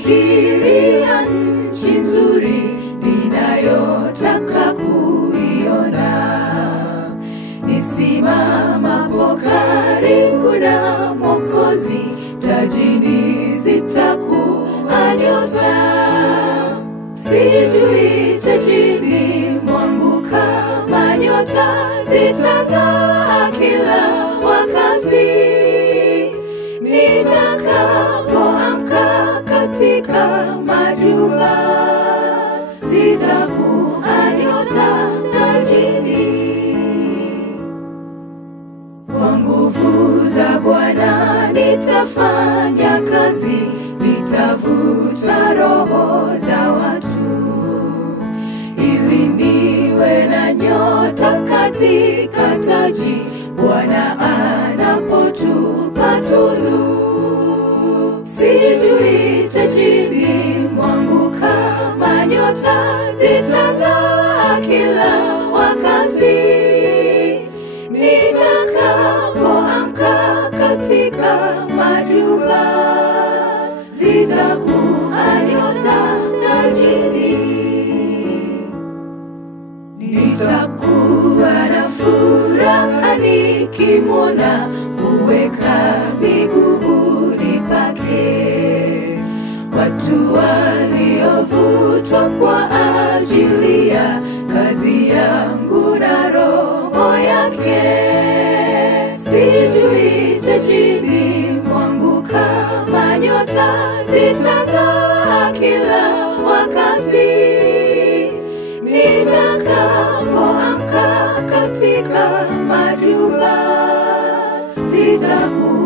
nafikiria nchi nzuri ninayotaka kuiona. Nisimamapo karibu na Mwokozi, tajini zitakuwa nyota. Sijui tajini mwangu kama nyota zitang'aa kila wakati. Nitakapoamka katika majumba, zitakuwa nyota tajini. Kwa nguvu za Bwana nitafanya kazi, nitavuta roho za watu, ili niwe na nyota katika taji Bwana anapotupa tunu. Sijui tajini mwangu kama nyota zitang'aa kila wakati. Nitakapoamka katika majumba, zitakuwa nyota tajini. Nitakuwa na furaha nikimwona, huweka miguuni pake watu waliovutwa kwa ajili ya kazi yangu na roho yake. Sijui tajini mwangu kama nyota zitang'aa kila wakati. Nitakapoamka katika majumba, zitakuwa